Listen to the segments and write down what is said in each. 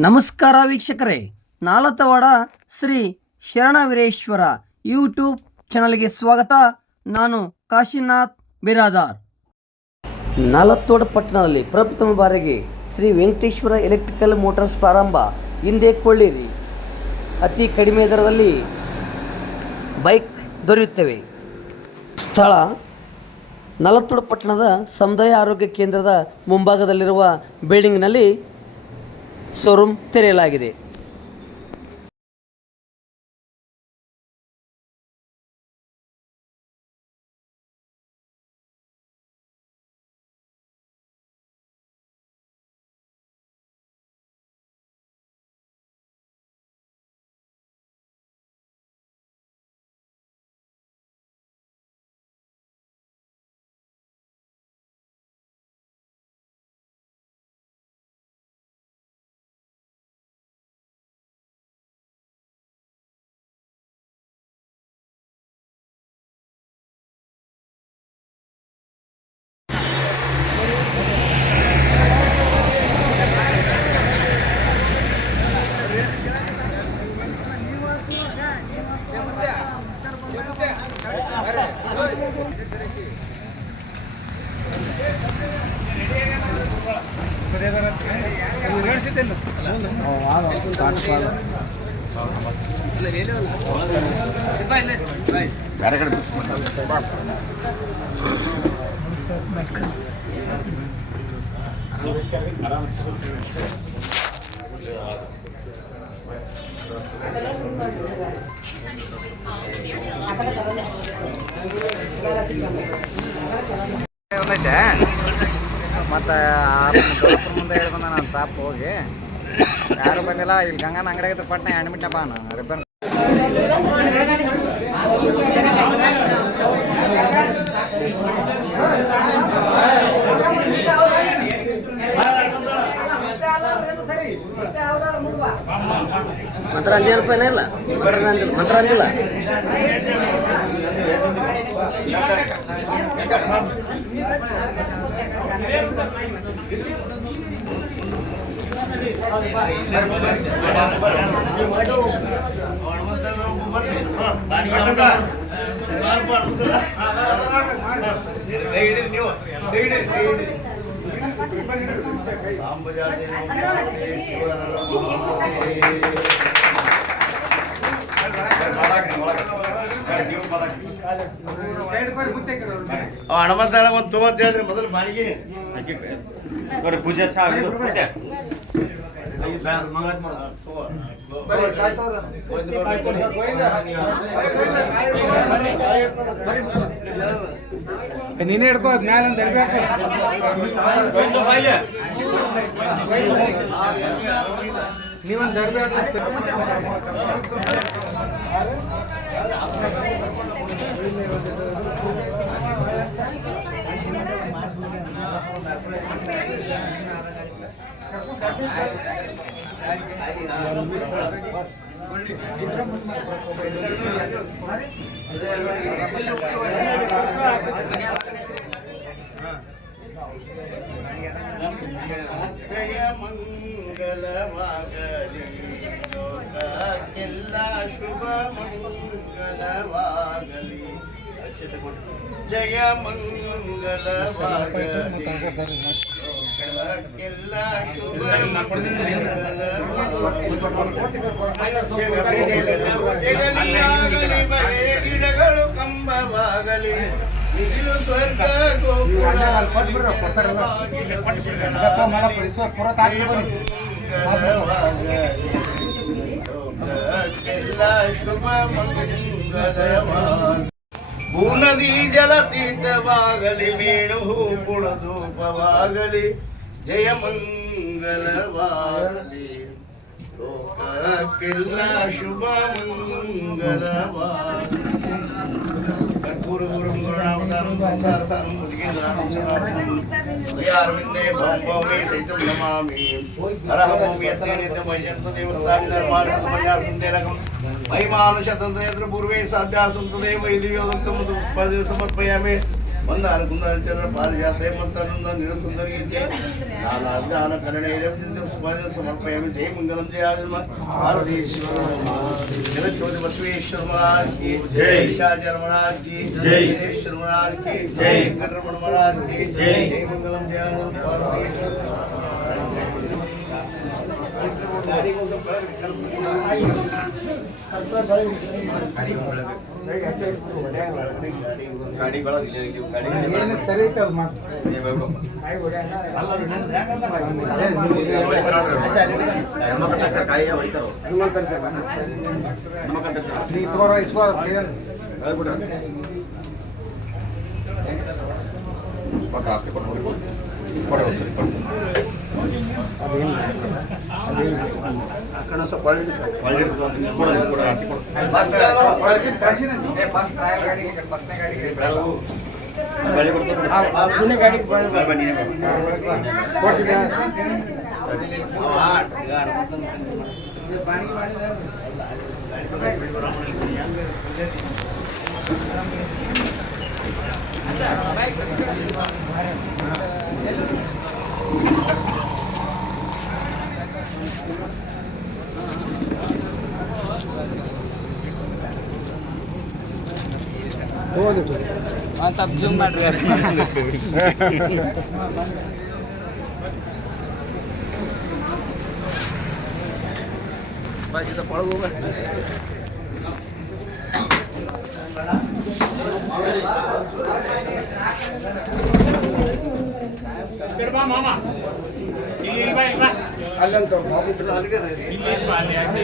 ನಮಸ್ಕಾರ ವೀಕ್ಷಕರೇ, ನಾಲತವಾಡ ಶ್ರೀ ಶರಣವೀರೇಶ್ವರ ಯೂಟ್ಯೂಬ್ ಚಾನಲ್ಗೆ ಸ್ವಾಗತ. ನಾನು ಕಾಶಿನಾಥ್ ಬಿರಾದಾರ್. ನಾಲತವಾಡ ಪಟ್ಟಣದಲ್ಲಿ ಪ್ರಪ್ರಥಮ ಬಾರಿಗೆ ಶ್ರೀ ವೆಂಕಟೇಶ್ವರ ಎಲೆಕ್ಟ್ರಿಕಲ್ ಮೋಟಾರ್ಸ್ ಪ್ರಾರಂಭ. ಹಿಂದೆ ಕೊಳ್ಳಿರಿ. ಅತಿ ಕಡಿಮೆ ದರದಲ್ಲಿ ಬೈಕ್ ದೊರೆಯುತ್ತವೆ. ಸ್ಥಳ ನಾಲತವಾಡ ಪಟ್ಟಣದ ಸಮುದಾಯ ಆರೋಗ್ಯ ಕೇಂದ್ರದ ಮುಂಭಾಗದಲ್ಲಿರುವ ಬಿಲ್ಡಿಂಗ್ನಲ್ಲಿ ಶೋರೂಮ್ ತೆರೆಯಲಾಗಿದೆ. ಮತ್ತು ಮುಂದೆ ಹೇಳಿ ಬಂದ ನಾನು ತಾಪ ಹೋಗಿ ಯಾರು ಬಂದಿಲ್ಲ. ಇಲ್ಲಿ ಗಂಗನ ಅಂಗಡಿಯಾಗಿದ್ರು ಪಟ್ನ ಎಣ್ಮಿಟ್ಟ ಬಾ ನಾನು ರಿಬ್ಬನ್ ಮಂತ್ರ 10 ರೂಪಾಯಿನೇ ಇಲ್ಲ. ಮಂತ್ರ ಅಂದಿಲ್ಲ. ಹಣಮಂತಾಳ ಒಂದು ತಗೋ ಅಂತ ಹೇಳ್ರಿ. ಮೊದಲು ಬಾಡಿಗೆ ಹಾಕಿ ಪೂಜೆ ನೀನೇ ಹಿಡ್ಕೋ ಮ್ಯಾಲ ನೀವೊಂದು ದರ್ಬೇಕು. ಜಯ ಮಂಗಲವಾಗಲಿ, ಲೋಕಕ್ಕೆಲ್ಲ ಶುಭ ಮಂಗಲವಾಗಲಿ. ಜಯ ಮಂಗಲವಾಗಲಿ, ಲೋಕಕ್ಕೆಲ್ಲ ಶುಭ ಜಗಲಿಯಾಗಲಿ, ಬಗೆ ಗಿಡಗಳು ಕಂಬವಾಗಲಿ, ಮಿಗಿಲು ಸ್ವರ್ಗ ಶುಭ ಮಂಗಲವಾಗಲಿ. ಭೂನದಿ ಜಲತೀರ್ಥವಾಗಲಿ, ಮೇಣು ಪುಳಧೂಪವಾಗಲಿ, ಜಯ ಮಂಗಲವಾಗಲಿ. ಲೋಕಕ್ಕೆಲ್ಲ ಶುಭ ಮಂಗಲವಾಗಲಿ. ಕರ್ಪೂರ ಗುರುಂ ಗುರುಣಾವತಾರಂ ಸಂಸಾರಸಾರಂ ಭುಜಗೇಂದ್ರಾರವಿಂದೇ ಭೌಮೇ ಸಹಿತಂ ನಮಾಮಿ. ಹರಃ ಭೂಮಿ ಯತ್ತೇ ನಿತ್ಯಂ ವೈಜಂತ ದೇವಸ್ಥಾನಿ ಧರ್ಮಾರ್ಪಣಮಯಾಸಂದೇಲಕಂ ಮಹಿಮಾನುಷತಂತ್ರ ಯತ್ರ ಪೂರ್ವೇ ಸಾಧ್ಯಾಸಂತದೇವ ಇದಿವ್ಯೋದಕ್ತಂ ಸಮರ್ಪಯಾಮಿ. ಮಂದಾರ ಕುಂದಾರ ಚಂದ್ರ ಪಾರಿಜಾತ ಮಂತಾನಂದ ನಿರುತ್ತುಂದರಿಯತೆ ನಾನಾಜ್ಞಾನ ಕರಣೇನ ಸಮರ್ಪಯಾಮಿ ಜಯ ಮಂಗಲಂ ಜಯ ಪಾರ್ವತೀಶ್ವರ ಜಗಜ್ಯೋತಿ ಬಸವೇಶ್ವರ महाराज की जय शाहजहां महाराज की जय दिनेश्वर महाराज की जय वेंकटरमण महाराज की जय जय मंगलम जय पार्वतीश्वर ಗಾಡಿ ಬೆಳಗಿಲ್ಲ ಗಾಡಿ ಸರಿ ಐತೆ ಅದು ಮಾಡಿ सब जूम ಮಾಡ್ರಿ ಬಸ್ ಇದು ಪಳಗು ಬಸ್ ಬಾ ಮಾಮ ಇಲ್ಲಿ ಬಾ ಇಲ್ಲಿ ಬಾ ಅಲ್ಲಂತ ಬಾಬು ಅಲ್ಲಿಗೆ ಇಲ್ಲಿ ಬಾ ಅಲ್ಲಿ ಆಸೆ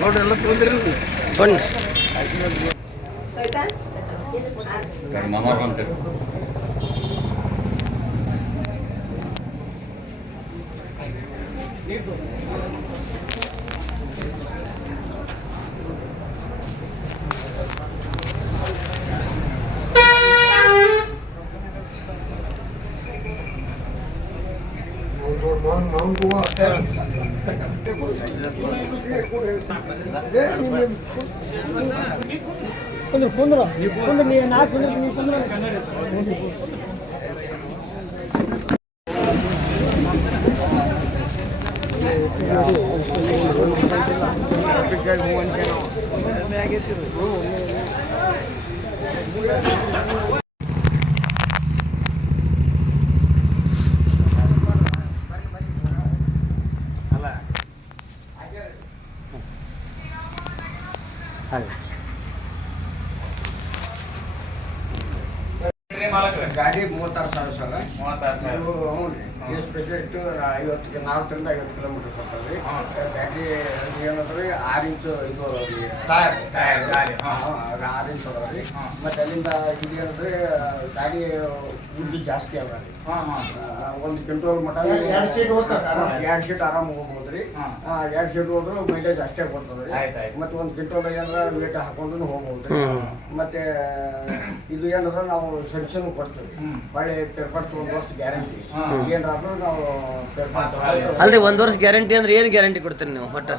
ನೋಡ್ರಿ ಎಲ್ಲ ತೊಂದ್ರಿ ಬನ್ನಿ ಮಾಮಾರು ಅಂತೇಳಿ ಗಾಡಿ 36,000 ಸರ್ 36,000 ಇದು ಸ್ಪೆಷಲಿಸ್ಟ್ 40 40 ಕಿಲೋಮೀಟರ್ ಕೊಡ್ತಾರೆ ಗಾಡಿ ಏನಂದ್ರೆ 6 ಇಂಚು ಇದು ಟೈರ್ ಗಾಡಿ 6 ಇಂಚ್ ಅದಾವ್ರಿ ಮತ್ತೆ ಅಲ್ಲಿಂದ ಇದು ಏನಂದ್ರೆ ಗಾಡಿ ಉದ್ದಿ ಜಾಸ್ತಿ ಅದ ಒಂದು ಕ್ವಿಂಟಲ್ ಮಟ 2 ಸೀಟ್ ಹೋಗ್ತಾರೆ 2 ಸೀಟ್ ಆರಾಮ್ ಹೋಗ್ಬೋದ್ರಿ 2 ಸೀಟ್ ಹೋದ್ರು ಮೈಲೇಜ್ ಅಷ್ಟೇ ಕೊಡ್ತದ್ರಿ ಮತ್ತೆ ಒಂದು ಕ್ವಿಂಟಲ್ ಏನಾರ ವೇಟ್ ಹಾಕೊಂಡು ಹೋಗ್ಬೋದ್ರಿ ಮತ್ತೆ ಇದು ಏನಂದ್ರೆ ನಾವು ಸರ್ವಿಸನ್ ಕೊಡ್ತೀವಿ ಹೊಳ್ಳಿ ಪೇರ್ಪಾಟ್ಸ್ 1 ವರ್ಷ ಗ್ಯಾರಂಟಿ ಏನಾದ್ರೂ ನಾವು ಅಲ್ರಿ 1 ವರ್ಷ ಗ್ಯಾರಂಟಿ ಅಂದ್ರೆ ಏನು ಗ್ಯಾರಂಟಿ ಕೊಡ್ತೀರಿ ನೀವು ಒಟ್ಟು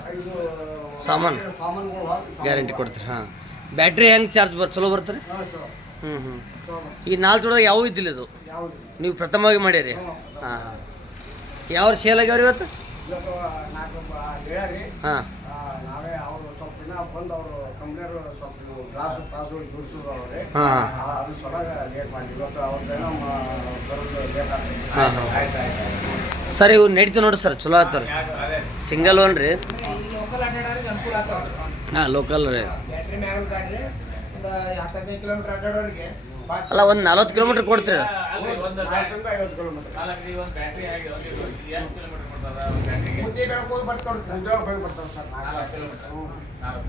ಸಾಮಾನುಗಳು ಗ್ಯಾರಂಟಿ ಕೊಡ್ತೀರಿ ಹಾಂ ಬ್ಯಾಟ್ರಿ ಹೆಂಗೆ ಚಾರ್ಜ್ ಚಲೋ ಬರ್ತಾರೆ ಈ 4 ತೊಡದಾಗ ಯಾವ ಇದ್ದಿಲ್ಲ ಇದು ಯಾವುದು ನೀವು ಪ್ರಥಮವಾಗಿ ಮಾಡ್ಯಾರಿ ಹಾಂ ಯಾವ ಸೇಲ್ ಆಗ್ಯಾವ್ರಿ ಇವತ್ತು ನಾಲ್ಕು ಹೇಳ್ರಿ ಹಾಂ ನಾವೇ ಅವರು ಸ್ವಲ್ಪ ದಿನ ಬಂದು ಅವರು ಕಂಪ್ನಿಯವರು ಸ್ವಲ್ಪ ಗ್ಲಾಸು ಜೋಡಿಸಿದ್ರು ಅವ್ರೆ ಹಾಂ ಅದು ಸಲ ಲೇಟ್ ಮಾಡಿ ಇವತ್ತು ಅವ್ರದ್ದೇನೋ ಬರೋದು ಲೇಟ್ ಆಗ್ತದೆ ಹಾಂ ಸರ್ ಇವು ನಡೀತೀವಿ ನೋಡ್ರಿ ಸರ್ ಚಲೋ ಆಗ್ತಾವೆ ಸಿಂಗಲ್ ಒನ್ ರೀ ಲೋಕಲ್ ಅಡ್ಡಾಡೋರಿಗೆ ಅನುಕೂಲ ಆಗ್ತಾವೆ ಹಾಂ ಲೋಕಲ್ ರೀ ಬ್ಯಾಟ್ರಿ ಮ್ಯಾಗಲ್ ಗಾಡಿ ಒಂದು 10-15 ಕಿಲೋಮೀಟರ್ ಅಡ್ಡಾಡೋರಿಗೆ ಅಲ್ಲ ಒಂದು 40 ಕಿಲೋಮೀಟ್ರ್ ಕೊಡ್ತೀರಿ ಅಲ್ಲಿ ಒಂದು 50 ಕಿಲೋಮೀಟರ್ ನಾಲ್ಕು ಒಂದು ಬ್ಯಾಟ್ರಿ ಆಗಿ ಒಂದು ಎಷ್ಟು ಕಿಲೋಮೀಟರ್ ಕೊಡ್ತದ ಒಂದು ಬ್ಯಾಟ್ರಿಗೆ ಮುದ್ದೆ ಬೆಳಕು ಹೋಗಿ ಬರ್ತಾರೆ ಸರ್ ಉದ್ಯೋಗ ಹೋಗಿ ಬರ್ತಾರೆ ಸರ್ 4 ಕಿಲೋಮೀಟರ್ 4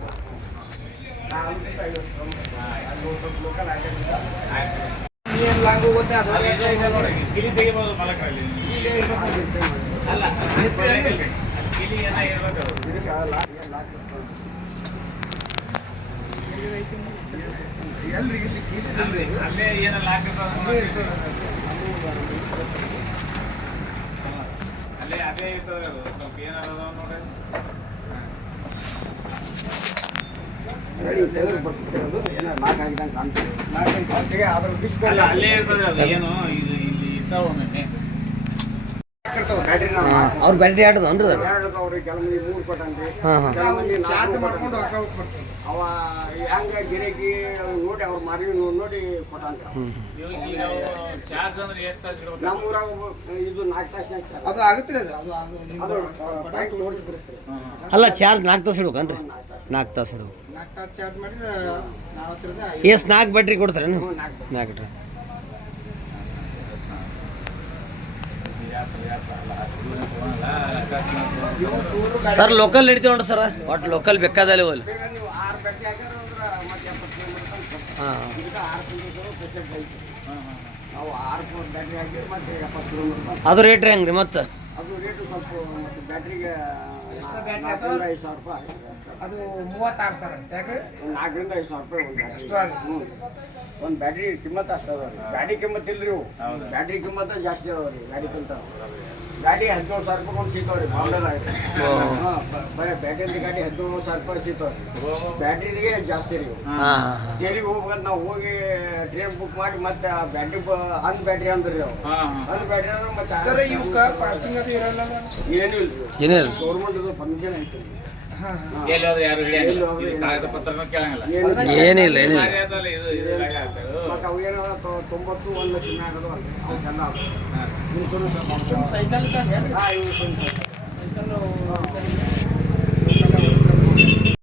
450 ಕಿಲೋಮೀಟರ್ ಅಲ್ಲಿ ಸ್ವಲ್ಪ ಲೋಕಲ್ ಆಗಿರುತ್ತೆ ಆಯ್ತು ಏನು ಲಾಂಗ್ ಹೋಗುತ್ತೆ ಅದು ಗಿಲಿ ತೆಗಿಬೋದು ಮಲಕರಲ್ಲಿ ಅಲ್ಲ ಗಿಲಿ ಏನ ಇರ್ಬೇಕು ಅದು ಇದಕ್ಕೆ ಲಾಕ್ ಅಲ್ಲೇ ಏನೆಲ್ಲ ಹಾಕಿರ್ತಾರೆ ಅದೇ ಇರ್ತದೆ ಅದು. ಸ್ವಲ್ಪ ಏನಾರ ಅದಾವ ನೋಡ್ರಿ. ಗಾಡಿ ತೆಗೆದು ಬರ್ತದೆ ಅದು, ಏನೋ ಲಾಕ್ ಆಗಿದಂಗೆ ಕಾಣ್ತದೆ. ಅದಕ್ಕೆ ಅದ್ರ ಅಲ್ಲ, ಬಿಸ್ಕೊಂಡು ಅಲ್ಲೇ ಇರ್ತದೆ ಅದು. ಏನು ಇದು ಇಲ್ಲಿ ಇರ್ತಾವ ಒಮ್ಮೆ. ಬ್ಯಾಟ್ರಿ ಅವ್ರ ಬ್ಯಾಟ್ರಿ ಆಟದನ್ರಿ ಅದು? ಅವ್ರಿಗೆ ಕೆಲವೊಂದು 3 ಕೊಟ್ಟಂತೆ, ಹಾಂ ಹಾಂ ಕೆಲವೊಂದು ಚಾರ್ಜ್ ಮಾಡ್ಕೊಂಡು ಅವ ಹೆಂಗ ಗಿರಾಕಿ ನೋಡಿ ಅವ್ರ ಮಾರಿ ನೋಡಿ ಕೊಟ್ಟಂತೆ. ಈಗ ಚಾರ್ಜ್ ಅಂದ್ರೆ ಎಷ್ಟು ತಾಸು ಇಡ್ಬೇಕು? ನಮ್ಮೂರಾಗ ಇದು 4 ತಾಸಿನಾಗ ಚಾರ್ಜ್. ಅದು ಆಗುತ್ತೆ ರೀ ಅದು ಬ್ಯಾಂಕ್ ತೋರಿಸ್ಬಿಡುತ್ತೆ. ಅಲ್ಲ ಚಾರ್ಜ್ 4 ತಾಸು ಇಡ್ಬೇಕನ್ರಿ? 4 ತಾಸು ಇಡ್ಬೇಕು. 4 ತಾಸು ಚಾರ್ಜ್ ಮಾಡಿದ್ರೆ 40 ಎಷ್ಟು 4 ಬ್ಯಾಟ್ರಿ ಕೊಡ್ತಾರೇನು? 4 ರೀ. ಸರ್ ಲೋಕಲ್ ಹಿಡಿತೀವಿ ನೋಡ್ರಿ ಸರ್, ಒಟ್ಟು ಲೋಕಲ್ ಬೇಕಾದಲ್ಲಿ ಹೋಲ್. ಈಗ ನೀವು 6 ಬ್ಯಾಟ್ರಿ ಹಾಕಿದ್ರೆ ಮತ್ತೆ 70 ಕಿಲೋಮೀಟರ್ ತನಕ. ಹಾಂ ಇದಕ್ಕೆ 6 ತಿಂಗಳು ಸ್ಪೆಷಲ್ ಐತಿ. ನಾವು 6 ಬ್ಯಾಟ್ರಿ ಹಾಕಿ ಮತ್ತೆ 70 ಕಿಲೋಮೀಟರ್ ತನಕ. ಅದು ರೇಟ್ ಹೆಂಗೆ ರೀ ಮತ್ತೆ? ಅದು ರೇಟು ಸ್ವಲ್ಪ ಮತ್ತೆ ಬ್ಯಾಟ್ರಿಗೆ ಎಕ್ಸ್ಟ್ರಾ ಬ್ಯಾಟ್ರಿ 4ರಿಂದ 5 ಸಾವಿರ ರೂಪಾಯಿ ಆಗುತ್ತೆ. ಅದು 36,000 ಅಂತ ಯಾಕ್ರಿ? 4ರಿಂದ 5 ಸಾವಿರ ರೂಪಾಯಿ ಒಂದು ಎಕ್ಸ್ಟ್ರಾ ಬ್ಯಾಟ್ರಿ. ಒಂದು ಬ್ಯಾಟ್ರಿ ಕಿಮ್ಮತ್ತು ಅಷ್ಟು ಅದ ರೀ. ಗಾಡಿ ಕಿಮ್ಮತ್ತು ಇಲ್ರಿ ಇವು. ಬ್ಯಾಟ್ರಿ ಕಿಮ್ಮತ್ತ ಜಾಸ್ತಿ ಅದಾವ ರೀ ಗಾಡಿಗಿಂತ. ಗಾಡಿ 17,000 ರೂಪಾಯಿ ಒಂದು ಸಿಗ್ತಾವ್ರಿ ಬಾಂಬೆದಾಗ. ಹಾಂ, ಬರೀ ಬ್ಯಾಟ್ರಿ ಗಾಡಿ 17,000 ರೂಪಾಯಿ ಸಿಗ್ತಾವ್ರಿ. ಬ್ಯಾಟ್ರಿಗೆ ಜಾಸ್ತಿ ರೀ ಇವು. ಹಾಂ ಹಾಂ ಹಾಂ ಡೈಲಿ ಹೋಗ್ಬೇಕಂತ ನಾವು ಹೋಗಿ ಟ್ರೈನ್ ಬುಕ್ ಮಾಡಿ ಮತ್ತೆ ಬ್ಯಾಟ್ರಿ ಅನ್ ಬ್ಯಾಟ್ರಿ ಅಂದ್ರಿ ಅವು. ಅನ್ ಬ್ಯಾಟ್ರಿ ಅಂದ್ರೆ ಮತ್ತೆ ಸರ್ ಇವಕ್ಕೆ ಪಾಸಿಂಗ್ ಅದು ಇರಲ್ಲ? ಏನೂ ಇಲ್ಲ ಏನಿಲ್ಲ ಗೌರ್ಮೆಂಟ್ ಪರ್ಮಿಷನ್ ಐತಿ. ಎಲ್ಲಿ ಹೋದ್ರೆ ಯಾರು ಹಿಡಿಯಂಗಿಲ್ಲ. ಇದು ಕಾಗದ ಪತ್ರನೂ ಕೇಳಂಗಿಲ್ಲ. ಏನಿಲ್ಲ ಏನಿಲ್ಲ. ಹಾಗೆ ಅದಲ್ಲ ಇದು ಇದ್ರಾಗ ಆಗ್ತದೆ. ಮತ್ತೆ ಅವು ಏನೋ 90 1 ಲಕ್ಷ ಮ್ಯಾಗ ಅದು ಅಲ್ಲ ಅವಕ್ಕೆಲ್ಲ ಇನ್ಶೂರೆನ್ಸ್ ಸೈಕಲ್ ಇದ್ದಂಗೆ ಹಾಂ ಇನ್ಶೂರೆನ್ಸ್ ಸೈಕಲ್